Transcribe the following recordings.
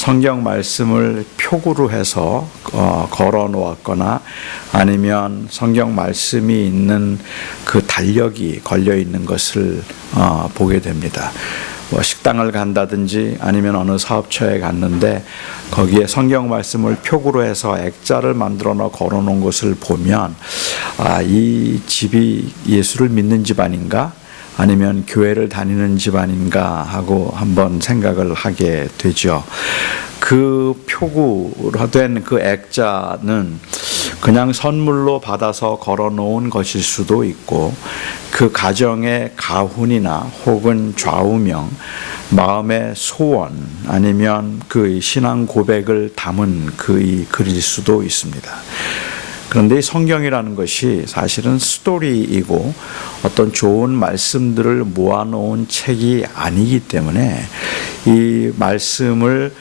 성경 말씀을 표구로 해서 걸어 놓았거나 아니면 성경 말씀이 있는 그 달력이 걸려 있는 것을 보게 됩니다. 식당을 간다든지 아니면 어느 사업처에 갔는데 거기에 성경 말씀을 표구로 해서 액자를 만들어 걸어 놓은 것을 보면 이 집이 예수를 믿는 집안인가? 아니면 교회를 다니는 집안인가 하고 한번 생각을 하게 되죠. 그 표구로 된 그 액자는 그냥 선물로 받아서 걸어 놓은 것일 수도 있고 그 가정의 가훈이나 혹은 좌우명, 마음의 소원 아니면 그 신앙 고백을 담은 그 글일 수도 있습니다. 그런데 이 성경이라는 것이 사실은 스토리이고 어떤 좋은 말씀들을 모아놓은 책이 아니기 때문에 이 말씀을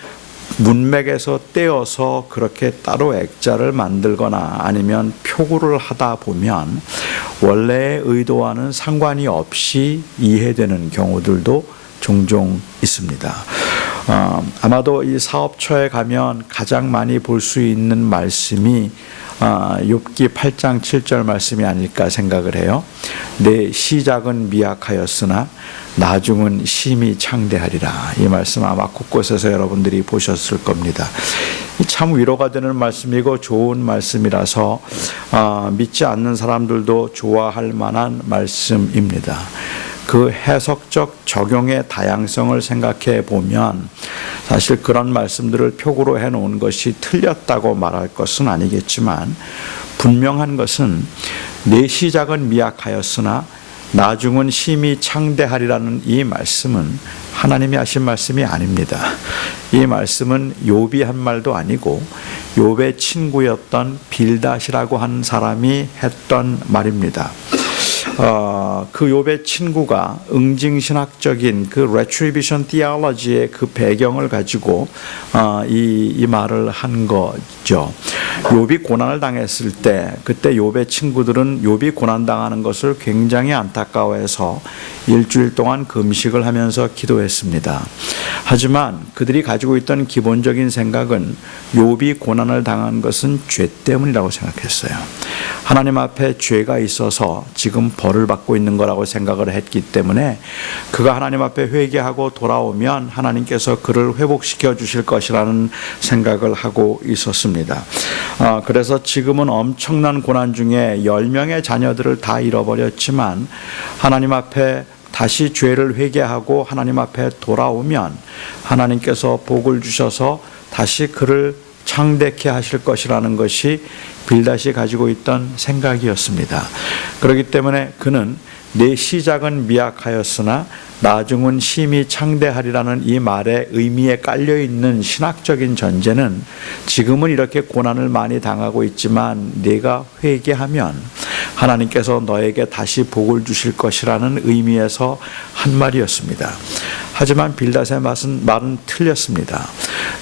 문맥에서 떼어서 그렇게 따로 액자를 만들거나 아니면 표구를 하다 보면 원래의 의도와는 상관이 없이 이해되는 경우들도 종종 있습니다. 아마도 이 사업처에 가면 가장 많이 볼 수 있는 말씀이 욥기 8장 7절 말씀이 아닐까 생각을 해요. 내 시작은 미약하였으나 나중은 심히 창대하리라. 이 말씀 아마 곳곳에서 여러분들이 보셨을 겁니다. 참 위로가 되는 말씀이고 좋은 말씀이라서 믿지 않는 사람들도 좋아할 만한 말씀입니다. 그 해석적 적용의 다양성을 생각해 보면 사실 그런 말씀들을 표구로 해놓은 것이 틀렸다고 말할 것은 아니겠지만 분명한 것은 내 시작은 미약하였으나 나중은 심히 창대하리라는 이 말씀은 하나님이 하신 말씀이 아닙니다. 이 말씀은 욥이 한 말도 아니고 욥의 친구였던 빌닷이라고 하는 사람이 했던 말입니다. 그 욥의 친구가 응징신학적인 그 retribution theology의 그 배경을 가지고 이 말을 한 거죠. 욥이 고난을 당했을 때 그때 욥의 친구들은 욥이 고난당하는 것을 굉장히 안타까워해서 일주일 동안 금식을 하면서 기도했습니다. 하지만 그들이 가지고 있던 기본적인 생각은 욥이 고난을 당한 것은 죄 때문이라고 생각했어요. 하나님 앞에 죄가 있어서 지금 벌을 받고 있는 거라고 생각을 했기 때문에 그가 하나님 앞에 회개하고 돌아오면 하나님께서 그를 회복시켜 주실 것이라는 생각을 하고 있었습니다. 그래서 지금은 엄청난 고난 중에 10명의 자녀들을 다 잃어버렸지만 하나님 앞에 다시 죄를 회개하고 하나님 앞에 돌아오면 하나님께서 복을 주셔서 다시 그를 창대케 하실 것이라는 것이 빌닷이 가지고 있던 생각이었습니다. 그렇기 때문에 그는 내 시작은 미약하였으나 나중은 심히 창대하리라는 이 말의 의미에 깔려있는 신학적인 전제는 지금은 이렇게 고난을 많이 당하고 있지만 네가 회개하면 하나님께서 너에게 다시 복을 주실 것이라는 의미에서 한 말이었습니다. 하지만 빌닷의 말은 틀렸습니다.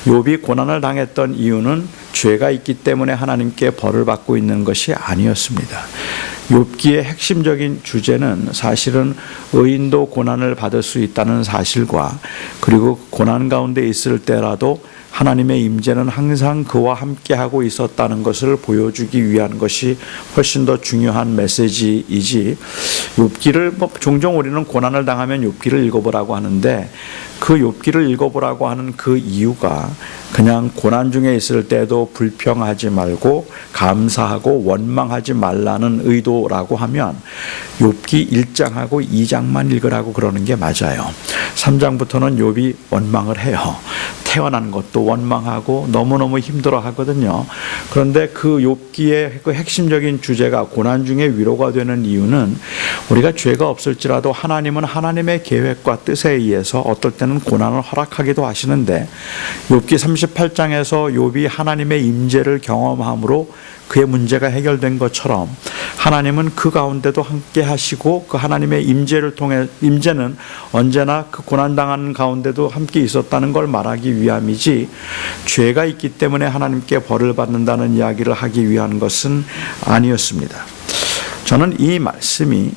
욥이 고난을 당했던 이유는 죄가 있기 때문에 하나님께 벌을 받고 있는 것이 아니었습니다. 욥기의 핵심적인 주제는 사실은 의인도 고난을 받을 수 있다는 사실과 그리고 고난 가운데 있을 때라도 하나님의 임재는 항상 그와 함께하고 있었다는 것을 보여주기 위한 것이 훨씬 더 중요한 메시지이지 욥기를 종종 우리는 고난을 당하면 욥기를 읽어보라고 하는데 그 욥기를 읽어보라고 하는 그 이유가 그냥 고난 중에 있을 때도 불평하지 말고 감사하고 원망하지 말라는 의도라고 하면 욥기 1장하고 2장만 읽으라고 그러는 게 맞아요. 3장부터는 욥이 원망을 해요. 태어난 것도 원망하고 너무너무 힘들어 하거든요. 그런데 그 욥기의 그 핵심적인 주제가 고난 중에 위로가 되는 이유는 우리가 죄가 없을지라도 하나님은 하나님의 계획과 뜻에 의해서 어떨 때는 고난을 허락하기도 하시는데 욥기 38장에서 욥이 하나님의 임재를 경험함으로 그의 문제가 해결된 것처럼 하나님은 그 가운데도 함께 하시고 그 하나님의 임재를 통해 임재는 언제나 그 고난당하는 가운데도 함께 있었다는 걸 말하기 위함이지 죄가 있기 때문에 하나님께 벌을 받는다는 이야기를 하기 위한 것은 아니었습니다. 저는 이 말씀이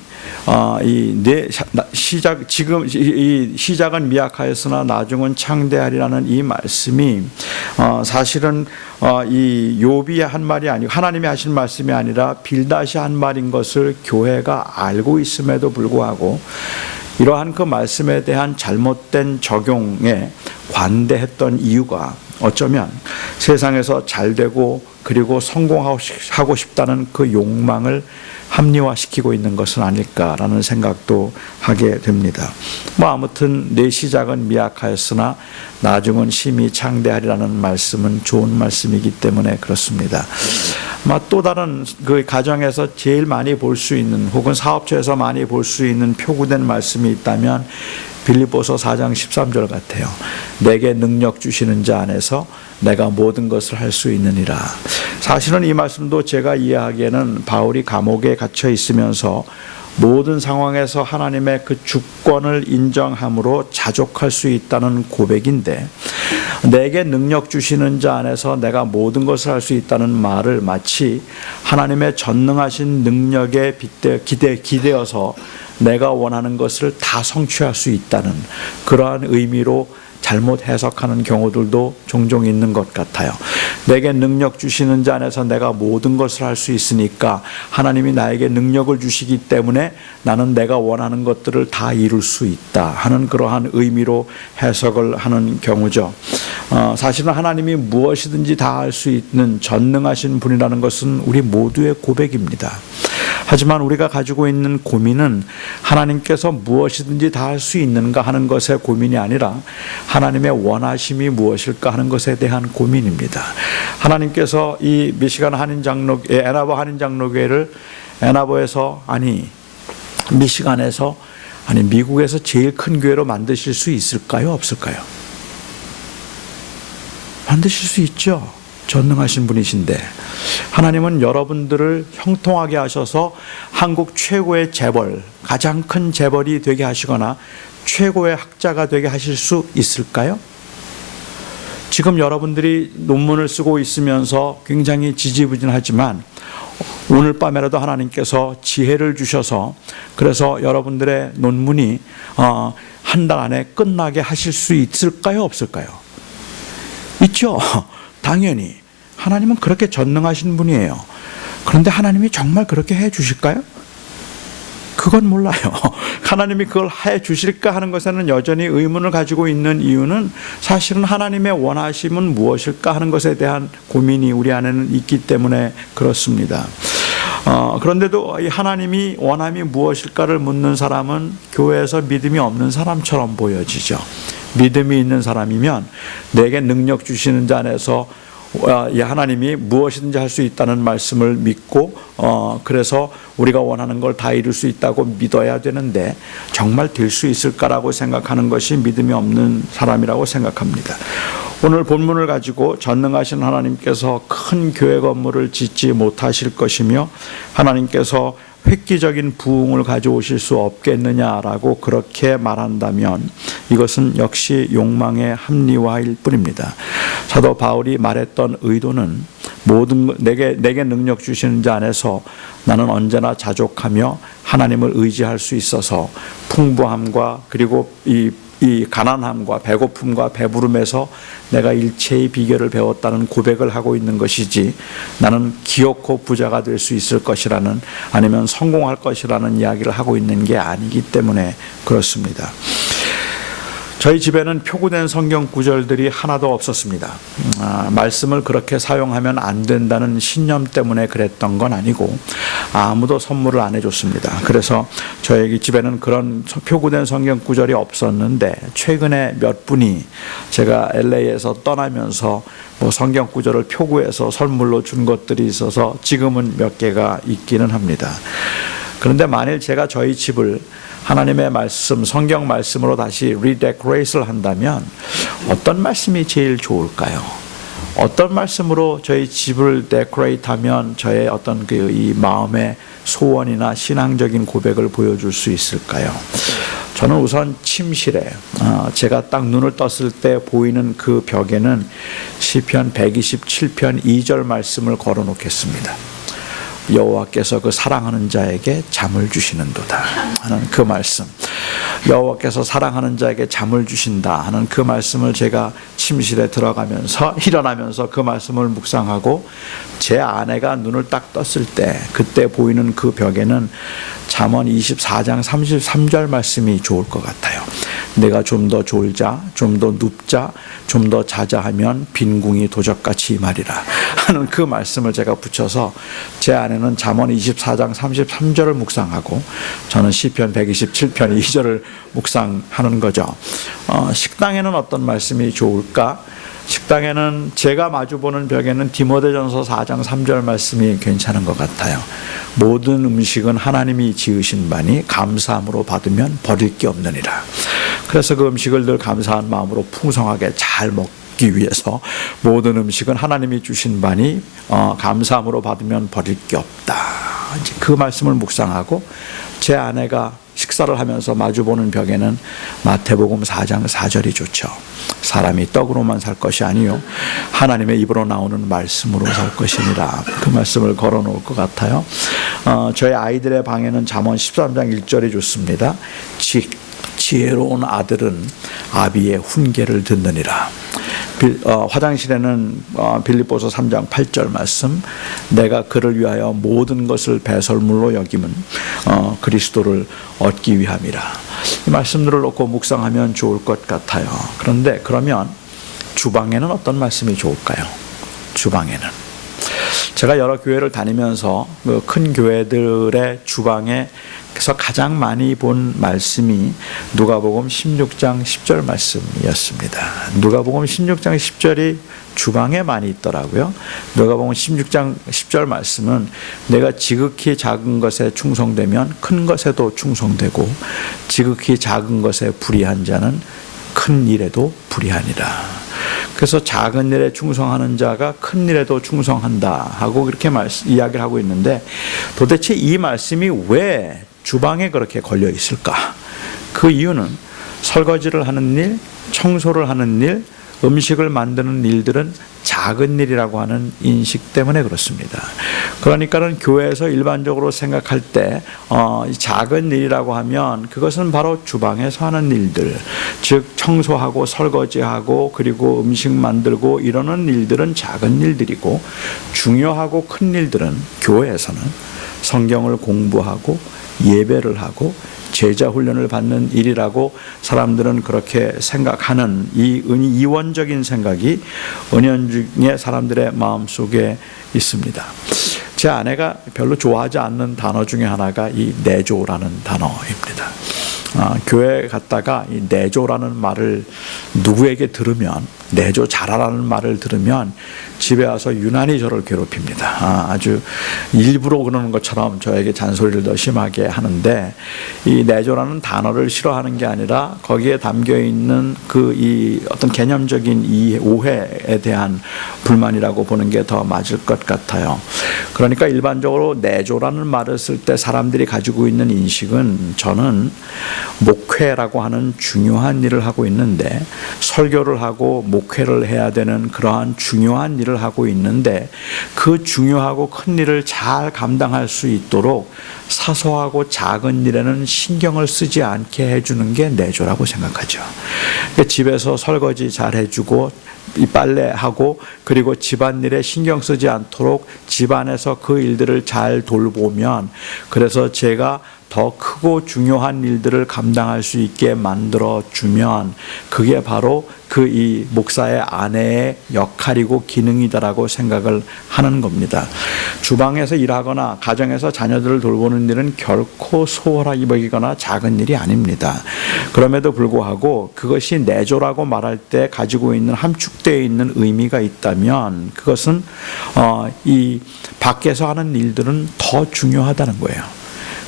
시작은 미약하였으나 나중은 창대하리라는 이 말씀이 사실은 이 욥이 한 말이 아니고 하나님이 하신 말씀이 아니라 빌닷이 한 말인 것을 교회가 알고 있음에도 불구하고 이러한 그 말씀에 대한 잘못된 적용에 관대했던 이유가 어쩌면 세상에서 잘되고 그리고 성공하고 싶다는 그 욕망을 합리화시키고 있는 것은 아닐까라는 생각도 하게 됩니다. 아무튼 내 시작은 미약하였으나 나중은 심히 창대하리라는 말씀은 좋은 말씀이기 때문에 그렇습니다. 또 다른 그 가정에서 제일 많이 볼 수 있는 혹은 사업처에서 많이 볼 수 있는 표구된 말씀이 있다면 빌립보서 4장 13절 같아요. 내게 능력 주시는 자 안에서 내가 모든 것을 할 수 있느니라. 사실은 이 말씀도 제가 이해하기에는 바울이 감옥에 갇혀 있으면서 모든 상황에서 하나님의 그 주권을 인정함으로 자족할 수 있다는 고백인데, 내게 능력 주시는 자 안에서 내가 모든 것을 할 수 있다는 말을 마치 하나님의 전능하신 능력에 기대어서 내가 원하는 것을 다 성취할 수 있다는 그러한 의미로 잘못 해석하는 경우들도 종종 있는 것 같아요. 내게 능력 주시는 자 안에서 내가 모든 것을 할 수 있으니까 하나님이 나에게 능력을 주시기 때문에 나는 내가 원하는 것들을 다 이룰 수 있다 하는 그러한 의미로 해석을 하는 경우죠. 사실은 하나님이 무엇이든지 다 할 수 있는 전능하신 분이라는 것은 우리 모두의 고백입니다. 하지만 우리가 가지고 있는 고민은 하나님께서 무엇이든지 다 할 수 있는가 하는 것의 고민이 아니라 하나님의 원하심이 무엇일까 하는 것에 대한 고민입니다. 하나님께서 이 미시간 애나버 한인장로교회를 애나버에서 미시간에서 미국에서 제일 큰 교회로 만드실 수 있을까요? 없을까요? 만드실 수 있죠. 전능하신 분이신데 하나님은 여러분들을 형통하게 하셔서 한국 최고의 재벌, 가장 큰 재벌이 되게 하시거나 최고의 학자가 되게 하실 수 있을까요? 지금 여러분들이 논문을 쓰고 있으면서 굉장히 지지부진하지만 오늘 밤에라도 하나님께서 지혜를 주셔서 그래서 여러분들의 논문이 한 달 안에 끝나게 하실 수 있을까요? 없을까요? 있죠. 당연히 하나님은 그렇게 전능하신 분이에요. 그런데 하나님이 정말 그렇게 해 주실까요? 그건 몰라요. 하나님이 그걸 해 주실까 하는 것에는 여전히 의문을 가지고 있는 이유는 사실은 하나님의 원하심은 무엇일까 하는 것에 대한 고민이 우리 안에는 있기 때문에 그렇습니다. 그런데도 이 하나님이 원함이 무엇일까를 묻는 사람은 교회에서 믿음이 없는 사람처럼 보여지죠. 믿음이 있는 사람이면 내게 능력 주시는 자 안에서 하나님이 무엇이든지 할 수 있다는 말씀을 믿고 그래서 우리가 원하는 걸 다 이룰 수 있다고 믿어야 되는데 정말 될 수 있을까라고 생각하는 것이 믿음이 없는 사람이라고 생각합니다. 오늘 본문을 가지고 전능하신 하나님께서 큰 교회 건물을 짓지 못하실 것이며 하나님께서 획기적인 부흥을 가져오실 수 없겠느냐라고 그렇게 말한다면 이것은 역시 욕망의 합리화일 뿐입니다. 사도 바울이 말했던 의도는 내게 능력 주시는 자 안에서 나는 언제나 자족하며 하나님을 의지할 수 있어서 풍부함과 그리고 이 가난함과 배고픔과 배부름에서 내가 일체의 비결을 배웠다는 고백을 하고 있는 것이지 나는 기어코 부자가 될 수 있을 것이라는 아니면 성공할 것이라는 이야기를 하고 있는 게 아니기 때문에 그렇습니다. 저희 집에는 표구된 성경 구절들이 하나도 없었습니다. 말씀을 그렇게 사용하면 안 된다는 신념 때문에 그랬던 건 아니고 아무도 선물을 안 해줬습니다. 그래서 저희 집에는 그런 표구된 성경 구절이 없었는데 최근에 몇 분이 제가 LA에서 떠나면서 성경 구절을 표구해서 선물로 준 것들이 있어서 지금은 몇 개가 있기는 합니다. 그런데 만일 제가 저희 집을 하나님의 말씀, 성경 말씀으로 다시 리데코레이트를 한다면 어떤 말씀이 제일 좋을까요? 어떤 말씀으로 저희 집을 데코레이트하면 저의 어떤 이 마음의 소원이나 신앙적인 고백을 보여줄 수 있을까요? 저는 우선 침실에 제가 딱 눈을 떴을 때 보이는 그 벽에는 시편 127편 2절 말씀을 걸어 놓겠습니다. 여호와께서 그 사랑하는 자에게 잠을 주시는도다 하는 그 말씀, 여호와께서 사랑하는 자에게 잠을 주신다 하는 그 말씀을 제가 침실에 들어가면서 일어나면서 그 말씀을 묵상하고 제 아내가 눈을 딱 떴을 때 그때 보이는 그 벽에는 잠언 24장 33절 말씀이 좋을 것 같아요. 내가 좀 더 졸자, 좀 더 눕자, 좀 더 자자 하면 빈궁이 도적같이 임하리라 하는 그 말씀을 제가 붙여서 제 아내는 잠언 24장 33절을 묵상하고 저는 시편 127편 2절을 묵상하는 거죠. 식당에는 어떤 말씀이 좋을까? 식당에는 제가 마주보는 벽에는 디모데전서 4장 3절 말씀이 괜찮은 것 같아요. 모든 음식은 하나님이 지으신 바니 감사함으로 받으면 버릴 게 없느니라. 그래서 그 음식을 늘 감사한 마음으로 풍성하게 잘 먹기 위해서 모든 음식은 하나님이 주신 바니 감사함으로 받으면 버릴 게 없다. 그 말씀을 묵상하고 제 아내가 식사를 하면서 마주보는 벽에는 마태복음 4장 4절이 좋죠. 사람이 떡으로만 살 것이 아니요 하나님의 입으로 나오는 말씀으로 살 것이니라. 그 말씀을 걸어놓을 것 같아요. 저희 아이들의 방에는 잠언 13장 1절이 좋습니다. 지혜로운 아들은 아비의 훈계를 듣느니라. 화장실에는 빌립보서 3장 8절 말씀, 내가 그를 위하여 모든 것을 배설물로 여김은 그리스도를 얻기 위함이라. 이 말씀들을 놓고 묵상하면 좋을 것 같아요. 그런데 그러면 주방에는 어떤 말씀이 좋을까요? 주방에는 제가 여러 교회를 다니면서 그 큰 교회들의 주방에서 가장 많이 본 말씀이 누가복음 16장 10절 말씀이었습니다. 누가복음 16장 10절이 주방에 많이 있더라고요. 누가복음 16장 10절 말씀은 내가 지극히 작은 것에 충성되면 큰 것에도 충성되고 지극히 작은 것에 불의한 자는 큰 일에도 불의하니라. 그래서 작은 일에 충성하는 자가 큰 일에도 충성한다 하고 그렇게 이야기를 하고 있는데 도대체 이 말씀이 왜 주방에 그렇게 걸려 있을까? 그 이유는 설거지를 하는 일, 청소를 하는 일, 음식을 만드는 일들은 작은 일이라고 하는 인식 때문에 그렇습니다. 그러니까는 교회에서 일반적으로 생각할 때 작은 일이라고 하면 그것은 바로 주방에서 하는 일들, 즉 청소하고 설거지하고 그리고 음식 만들고 이러는 일들은 작은 일들이고 중요하고 큰 일들은 교회에서는 성경을 공부하고 예배를 하고 제자 훈련을 받는 일이라고 사람들은 그렇게 생각하는 이 이원적인 생각이 은연중에 사람들의 마음속에 있습니다. 제 아내가 별로 좋아하지 않는 단어 중에 하나가 이 내조라는 단어입니다. 교회에 갔다가 이 내조라는 말을 누구에게 들으면, 내조 잘하라는 말을 들으면 집에 와서 유난히 저를 괴롭힙니다. 아주 일부러 그러는 것처럼 저에게 잔소리를 더 심하게 하는데, 이 내조라는 단어를 싫어하는 게 아니라 거기에 담겨 있는 이 어떤 개념적인 오해에 대한 불만이라고 보는 게 더 맞을 것 같아요. 그러니까 일반적으로 내조라는 말을 쓸 때 사람들이 가지고 있는 인식은, 저는 목회라고 하는 중요한 일을 하고 있는데, 설교를 하고 목회를 해야 되는 그러한 중요한 일을 하고 있는데, 그 중요하고 큰 일을 잘 감당할 수 있도록 사소하고 작은 일에는 신경을 쓰지 않게 해주는 게 내조라고 생각하죠. 집에서 설거지 잘 해주고 이 빨래하고 그리고 집안일에 신경 쓰지 않도록 집안에서 그 일들을 잘 돌보면, 그래서 제가 더 크고 중요한 일들을 감당할 수 있게 만들어주면 그게 바로 이 목사의 아내의 역할이고 기능이다라고 생각을 하는 겁니다. 주방에서 일하거나 가정에서 자녀들을 돌보는 일은 결코 소홀하게 여기거나 작은 일이 아닙니다. 그럼에도 불구하고 그것이 내조라고 말할 때 가지고 있는 함축되어 있는 의미가 있다면, 그것은 이 밖에서 하는 일들은 더 중요하다는 거예요.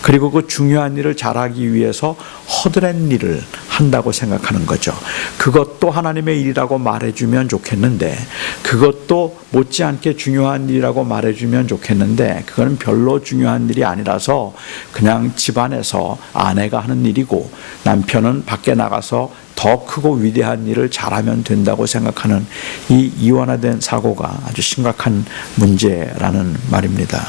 그리고 그 중요한 일을 잘하기 위해서 허드렛 일을 한다고 생각하는 거죠. 그것도 하나님의 일이라고 말해주면 좋겠는데, 그것도 못지않게 중요한 일이라고 말해주면 좋겠는데, 그거는 별로 중요한 일이 아니라서 그냥 집안에서 아내가 하는 일이고 남편은 밖에 나가서 더 크고 위대한 일을 잘하면 된다고 생각하는 이 이원화된 사고가 아주 심각한 문제라는 말입니다.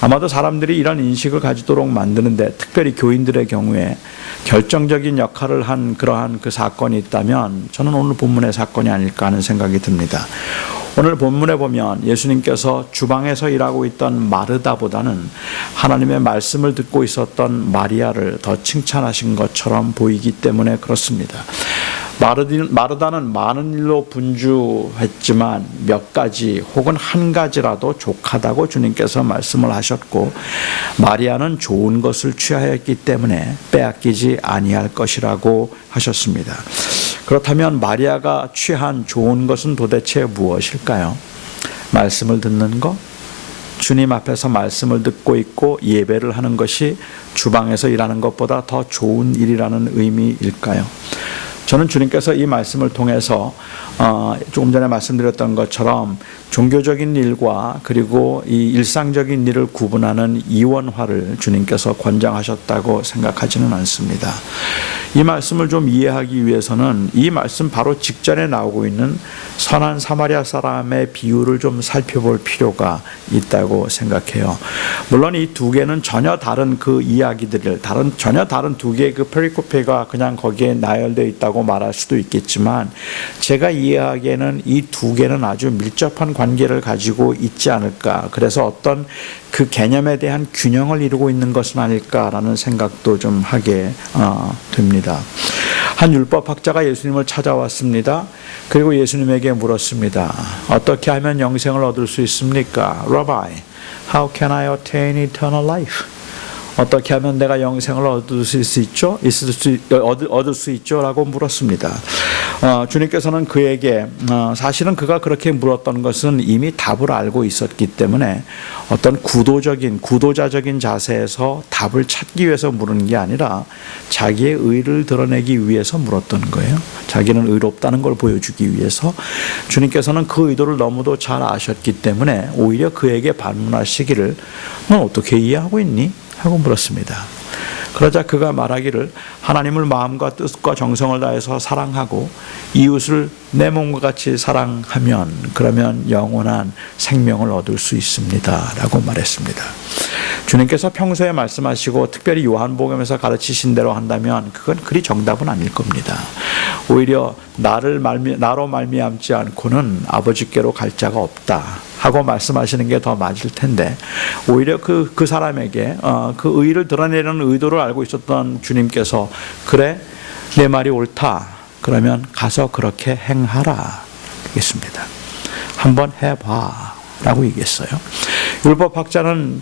아마도 사람들이 이런 인식을 가지도록 만드는데, 특별히 교인들의 경우에 결정적인 역할을 한 그러한 그 사건이 있다면 저는 오늘 본문의 사건이 아닐까 하는 생각이 듭니다. 오늘 본문에 보면 예수님께서 주방에서 일하고 있던 마르다보다는 하나님의 말씀을 듣고 있었던 마리아를 더 칭찬하신 것처럼 보이기 때문에 그렇습니다. 마르다는 많은 일로 분주했지만 몇 가지 혹은 한 가지라도 족하다고 주님께서 말씀을 하셨고, 마리아는 좋은 것을 취하였기 때문에 빼앗기지 아니할 것이라고 하셨습니다. 그렇다면 마리아가 취한 좋은 것은 도대체 무엇일까요? 말씀을 듣는 것? 주님 앞에서 말씀을 듣고 있고 예배를 하는 것이 주방에서 일하는 것보다 더 좋은 일이라는 의미일까요? 저는 주님께서 이 말씀을 통해서 조금 전에 말씀드렸던 것처럼 종교적인 일과 그리고 이 일상적인 일을 구분하는 이원화를 주님께서 권장하셨다고 생각하지는 않습니다. 이 말씀을 좀 이해하기 위해서는 이 말씀 바로 직전에 나오고 있는 선한 사마리아 사람의 비유를 좀 살펴볼 필요가 있다고 생각해요. 물론 이 두 개는 전혀 다른 그 이야기들을 전혀 다른 두 개의 그 페리코페가 그냥 거기에 나열되어 있다고 말할 수도 있겠지만, 제가 이해하기에는 이 두 개는 아주 밀접한 관계를 가지고 있지 않을까, 그래서 어떤 그 개념에 대한 균형을 이루고 있는 것은 아닐까라는 생각도 좀 하게 됩니다. 한 율법학자가 예수님을 찾아왔습니다. 그리고 예수님에게 물었습니다. 어떻게 하면 영생을 얻을 수 있습니까? Rabbi, how can I attain eternal life? 어떻게 하면 내가 영생을 얻을 수 있죠? 얻을 수 있죠? 라고 물었습니다. 주님께서는 그에게 사실은 그가 그렇게 물었던 것은 이미 답을 알고 있었기 때문에 어떤 구도자적인 자세에서 답을 찾기 위해서 물은 게 아니라 자기의 의를 드러내기 위해서 물었던 거예요. 자기는 의롭다는 걸 보여주기 위해서. 주님께서는 그 의도를 너무도 잘 아셨기 때문에 오히려 그에게 반문하시기를, 넌 어떻게 이해하고 있니? 하고 물었습니다. 그러자 그가 말하기를, 하나님을 마음과 뜻과 정성을 다해서 사랑하고 이웃을 내 몸과 같이 사랑하면 그러면 영원한 생명을 얻을 수 있습니다 라고 말했습니다. 주님께서 평소에 말씀하시고 특별히 요한복음에서 가르치신 대로 한다면 그건 그리 정답은 아닐 겁니다. 오히려 나로 말미암지 않고는 아버지께로 갈 자가 없다 하고 말씀하시는 게 더 맞을 텐데, 오히려 그 사람에게 그 의를 드러내려는 의도를 알고 있었던 주님께서, 그래 내 말이 옳다 그러면 가서 그렇게 행하라 했습니다. 한번 해봐 라고 얘기했어요. 율법학자는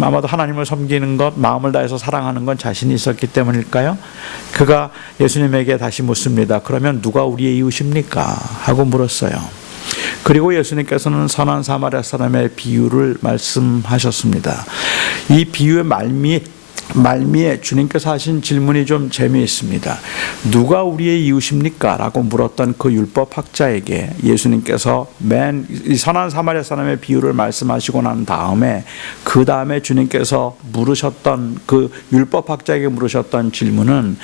아마도 하나님을 섬기는 것, 마음을 다해서 사랑하는 건 자신이 있었기 때문일까요? 그가 예수님에게 다시 묻습니다. 그러면 누가 우리의 이웃입니까? 하고 물었어요. 그리고 예수님께서는 선한 사마리아 사람의 비유를 말씀하셨습니다. 이 비유의 말미에 주님께서 하신 질문이 좀 재미있습니다. 누가 우리의 이웃입니까? 라고 물었던 그 율법학자에게 예수님께서 이 선한 사마리아 사람의 비유를 말씀하시고 난 다음에 그 다음에 주님께서 물으셨던, 그 율법학자에게 물으셨던 질문은,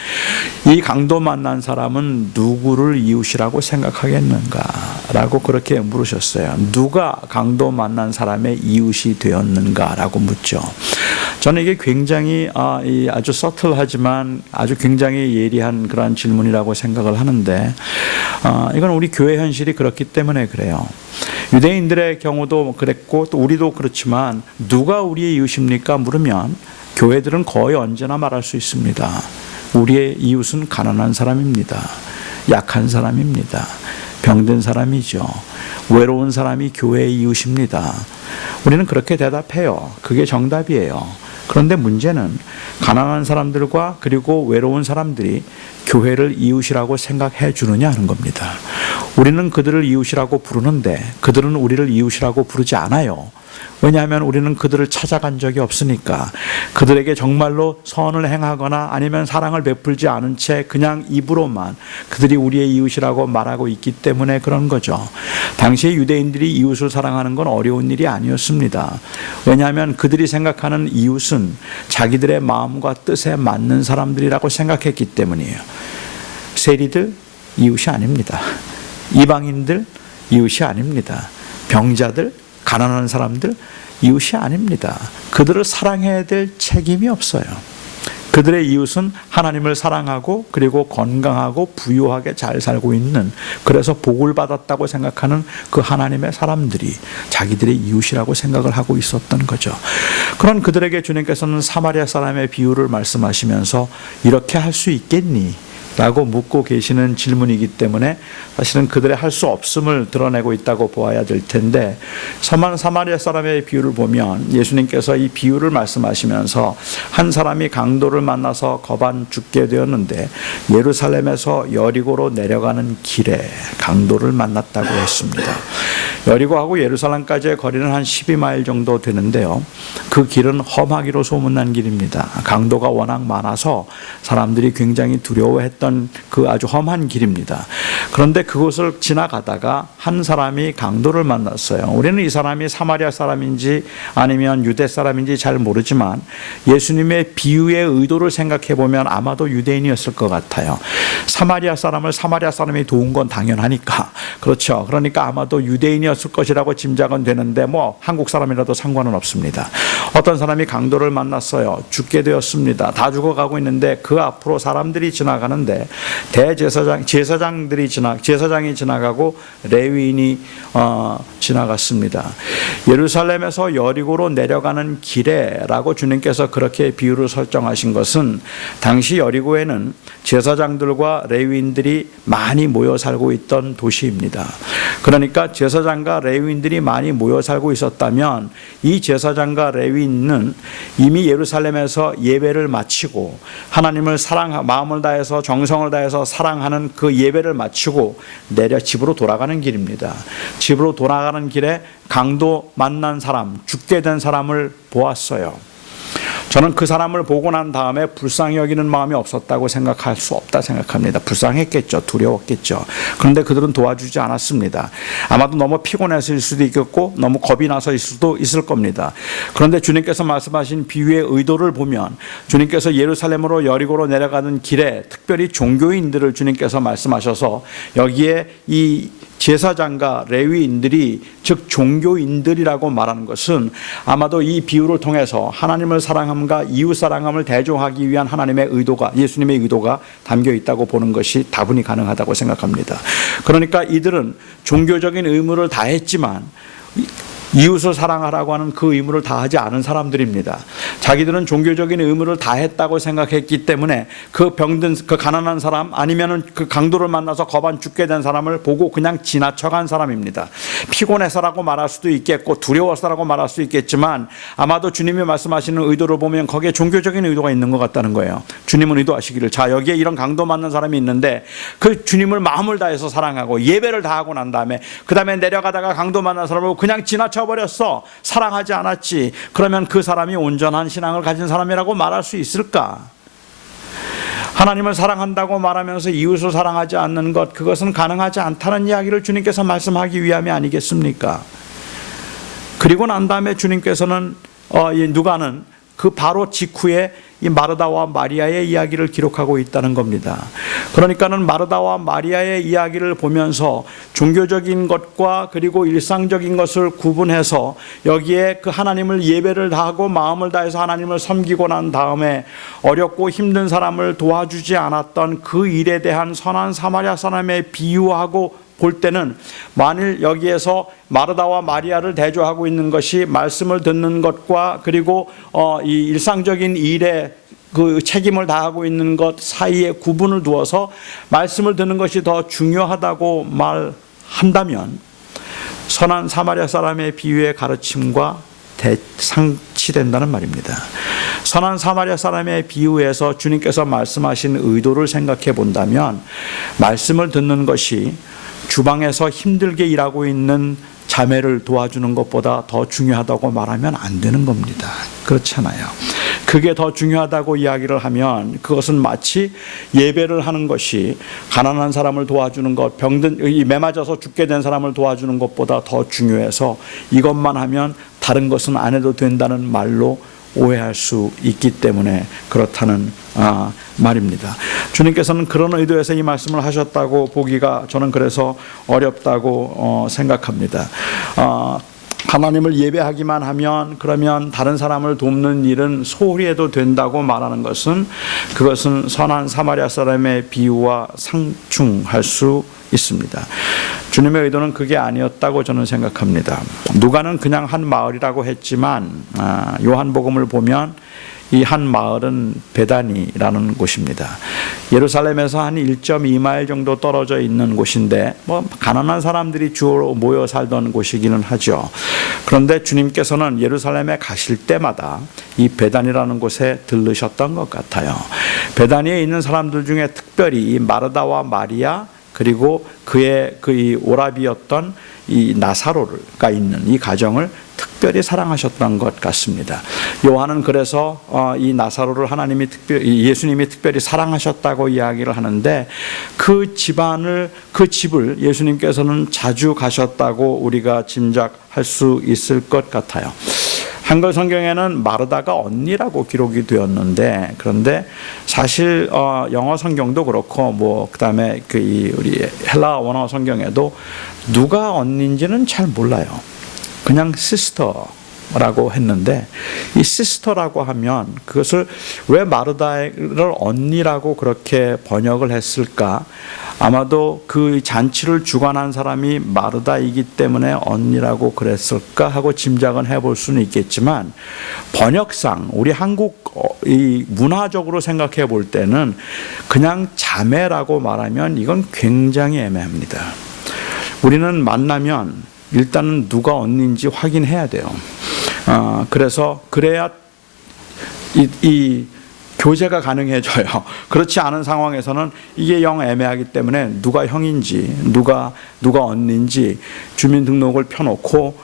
이 강도 만난 사람은 누구를 이웃이라고 생각하겠는가? 라고 그렇게 물으셨어요. 누가 강도 만난 사람의 이웃이 되었는가? 라고 묻죠. 저는 이게 굉장히 아주 서틀하지만 아주 굉장히 예리한 그런 질문이라고 생각을 하는데, 이건 우리 교회 현실이 그렇기 때문에 그래요. 유대인들의 경우도 그랬고 또 우리도 그렇지만, 누가 우리의 이웃입니까? 물으면 교회들은 거의 언제나 말할 수 있습니다. 우리의 이웃은 가난한 사람입니다. 약한 사람입니다. 병든 사람이죠. 외로운 사람이 교회의 이웃입니다. 우리는 그렇게 대답해요. 그게 정답이에요. 그런데 문제는 가난한 사람들과 그리고 외로운 사람들이 교회를 이웃이라고 생각해 주느냐 하는 겁니다. 우리는 그들을 이웃이라고 부르는데 그들은 우리를 이웃이라고 부르지 않아요. 왜냐하면 우리는 그들을 찾아간 적이 없으니까. 그들에게 정말로 선을 행하거나 아니면 사랑을 베풀지 않은 채 그냥 입으로만 그들이 우리의 이웃이라고 말하고 있기 때문에 그런 거죠. 당시에 유대인들이 이웃을 사랑하는 건 어려운 일이 아니었습니다. 왜냐하면 그들이 생각하는 이웃은 자기들의 마음과 뜻에 맞는 사람들이라고 생각했기 때문이에요. 세리들 이웃이 아닙니다. 이방인들 이웃이 아닙니다. 병자들 가난한 사람들 이웃이 아닙니다. 그들을 사랑해야 될 책임이 없어요. 그들의 이웃은 하나님을 사랑하고 그리고 건강하고 부유하게 잘 살고 있는, 그래서 복을 받았다고 생각하는 그 하나님의 사람들이 자기들의 이웃이라고 생각을 하고 있었던 거죠. 그런 그들에게 주님께서는 사마리아 사람의 비유를 말씀하시면서 이렇게 할 수 있겠니? 라고 묻고 계시는 질문이기 때문에 사실은 그들의 할 수 없음을 드러내고 있다고 보아야 될 텐데, 사마리아 사람의 비유를 보면 예수님께서 이 비유를 말씀하시면서 한 사람이 강도를 만나서 거반 죽게 되었는데 예루살렘에서 여리고로 내려가는 길에 강도를 만났다고 했습니다. 여리고하고 예루살렘까지의 거리는 한 12마일 정도 되는데요, 그 길은 험하기로 소문난 길입니다. 강도가 워낙 많아서 사람들이 굉장히 두려워했던 그 아주 험한 길입니다. 그런데 그곳을 지나가다가 한 사람이 강도를 만났어요. 우리는 이 사람이 사마리아 사람인지 아니면 유대 사람인지 잘 모르지만 예수님의 비유의 의도를 생각해 보면 아마도 유대인이었을 것 같아요. 사마리아 사람을 사마리아 사람이 도운 건 당연하니까, 그렇죠. 그러니까 아마도 유대인이었을 것이라고 짐작은 되는데 뭐 한국 사람이라도 상관은 없습니다. 어떤 사람이 강도를 만났어요. 죽게 되었습니다. 다 죽어가고 있는데 그 앞으로 사람들이 지나가는데 제사장이 지나가고 레위인이 지나갔습니다. 예루살렘에서 여리고로 내려가는 길에라고 주님께서 그렇게 비유를 설정하신 것은 당시 여리고에는 제사장들과 레위인들이 많이 모여 살고 있던 도시입니다. 그러니까 제사장과 레위인들이 많이 모여 살고 있었다면 이 제사장과 레위인은 이미 예루살렘에서 예배를 마치고 하나님을 마음을 다해서 정성을 다해서 사랑하는 그 예배를 마치고 내려 집으로 돌아가는 길입니다. 집으로 돌아가는 길에 강도 만난 사람, 죽게 된 사람을 보았어요. 저는 그 사람을 보고 난 다음에 불쌍히 여기는 마음이 없었다고 생각할 수 없다 생각합니다. 불쌍했겠죠. 두려웠겠죠. 그런데 그들은 도와주지 않았습니다. 아마도 너무 피곤해서일 수도 있겠고 너무 겁이 나서일 수도 있을 겁니다. 그런데 주님께서 말씀하신 비유의 의도를 보면 주님께서 예루살렘으로 여리고로 내려가는 길에 특별히 종교인들을 주님께서 말씀하셔서 여기에 이 제사장과 레위인들이, 즉 종교인들이라고 말하는 것은 아마도 이 비유를 통해서 하나님을 사랑함과 이웃 사랑함을 대조하기 위한 하나님의 의도가, 예수님의 의도가 담겨 있다고 보는 것이 다분히 가능하다고 생각합니다. 그러니까 이들은 종교적인 의무를 다했지만 이웃을 사랑하라고 하는 그 의무를 다하지 않은 사람들입니다. 자기들은 종교적인 의무를 다했다고 생각했기 때문에 그 병든, 그 가난한 사람 아니면은 그 강도를 만나서 거반 죽게 된 사람을 보고 그냥 지나쳐간 사람입니다. 피곤해서라고 말할 수도 있겠고 두려워서라고 말할 수 있겠지만 아마도 주님이 말씀하시는 의도를 보면 거기에 종교적인 의도가 있는 것 같다는 거예요. 주님은 의도하시기를, 자, 여기에 이런 강도 맞는 사람이 있는데 그 주님을 마음을 다해서 사랑하고 예배를 다하고 난 다음에 그 다음에 내려가다가 강도 만난 사람을 그냥 지나쳐버렸어. 사랑하지 않았지. 그러면 그 사람이 온전한 신앙을 가진 사람이라고 말할 수 있을까? 하나님을 사랑한다고 말하면서 이웃을 사랑하지 않는 것, 그것은 가능하지 않다는 이야기를 주님께서 말씀하기 위함이 아니겠습니까? 그리고 난 다음에 주님께서는 누가는 그 바로 직후에 이 마르다와 마리아의 이야기를 기록하고 있다는 겁니다. 그러니까는 마르다와 마리아의 이야기를 보면서 종교적인 것과 그리고 일상적인 것을 구분해서 여기에 그 하나님을 예배를 다하고 마음을 다해서 하나님을 섬기고 난 다음에 어렵고 힘든 사람을 도와주지 않았던 그 일에 대한 선한 사마리아 사람의 비유하고 볼 때는 만일 여기에서 마르다와 마리아를 대조하고 있는 것이 말씀을 듣는 것과 그리고 이 일상적인 일에 그 책임을 다하고 있는 것 사이에 구분을 두어서 말씀을 듣는 것이 더 중요하다고 말한다면 선한 사마리아 사람의 비유의 가르침과 대상치된다는 말입니다. 선한 사마리아 사람의 비유에서 주님께서 말씀하신 의도를 생각해 본다면 말씀을 듣는 것이 주방에서 힘들게 일하고 있는 자매를 도와주는 것보다 더 중요하다고 말하면 안 되는 겁니다. 그렇잖아요. 그게 더 중요하다고 이야기를 하면 그것은 마치 예배를 하는 것이 가난한 사람을 도와주는 것, 매 맞아서 죽게 된 사람을 도와주는 것보다 더 중요해서 이것만 하면 다른 것은 안 해도 된다는 말로 오해할 수 있기 때문에 그렇다는 말입니다. 주님께서는 그런 의도에서 이 말씀을 하셨다고 보기가 저는 그래서 어렵다고 생각합니다. 하나님을 예배하기만 하면 그러면 다른 사람을 돕는 일은 소홀히 해도 된다고 말하는 것은 그것은 선한 사마리아 사람의 비유와 상충할 수 있습니다. 주님의 의도는 그게 아니었다고 저는 생각합니다. 누가는 그냥 한 마을이라고 했지만 요한복음을 보면 이 한 마을은 베다니라는 곳입니다. 예루살렘에서 한 1.2마일 정도 떨어져 있는 곳인데 가난한 사람들이 주로 모여 살던 곳이기는 하죠. 그런데 주님께서는 예루살렘에 가실 때마다 이 베다니라는 곳에 들르셨던 것 같아요. 베다니에 있는 사람들 중에 특별히 이 마르다와 마리아 그리고 그의 오라비였던 이 나사로가 있는 이 가정을 특별히 사랑하셨던 것 같습니다. 요한은 그래서 이 나사로를 예수님이 특별히 사랑하셨다고 이야기를 하는데 그 집을 예수님께서는 자주 가셨다고 우리가 짐작할 수 있을 것 같아요. 한글 성경에는 마르다가 언니라고 기록이 되었는데 그런데 사실 영어 성경도 그렇고 그다음에 우리 헬라 원어 성경에도 누가 언니인지는 잘 몰라요. 그냥 시스터라고 했는데 이 시스터라고 하면 그것을 왜 마르다를 언니라고 그렇게 번역을 했을까? 아마도 그 잔치를 주관한 사람이 마르다이기 때문에 언니라고 그랬을까 하고 짐작은 해볼 수는 있겠지만 번역상 우리 한국 이 문화적으로 생각해 볼 때는 그냥 자매라고 말하면 이건 굉장히 애매합니다. 우리는 만나면 일단은 누가 언니인지 확인해야 돼요. 그래야 이 교제가 가능해져요. 그렇지 않은 상황에서는 이게 영 애매하기 때문에 누가 형인지 누가 언니인지 주민등록을 펴놓고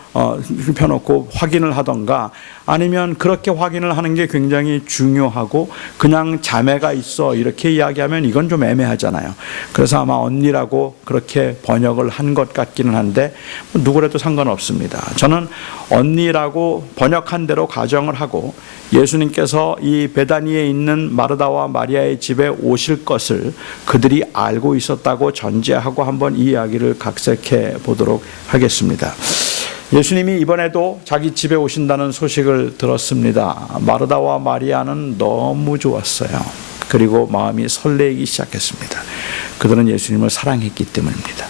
확인을 하던가 아니면 그렇게 확인을 하는 게 굉장히 중요하고 그냥 자매가 있어 이렇게 이야기하면 이건 좀 애매하잖아요. 그래서 아마 언니라고 그렇게 번역을 한 것 같기는 한데 누구라도 상관없습니다. 저는 언니라고 번역한 대로 가정을 하고 예수님께서 이 베다니에 있는 마르다와 마리아의 집에 오실 것을 그들이 알고 있었다고 전제하고 한번 이 이야기를 각색해 보도록 하겠습니다. 예수님이 이번에도 자기 집에 오신다는 소식을 들었습니다. 마르다와 마리아는 너무 좋았어요. 그리고 마음이 설레기 시작했습니다. 그들은 예수님을 사랑했기 때문입니다.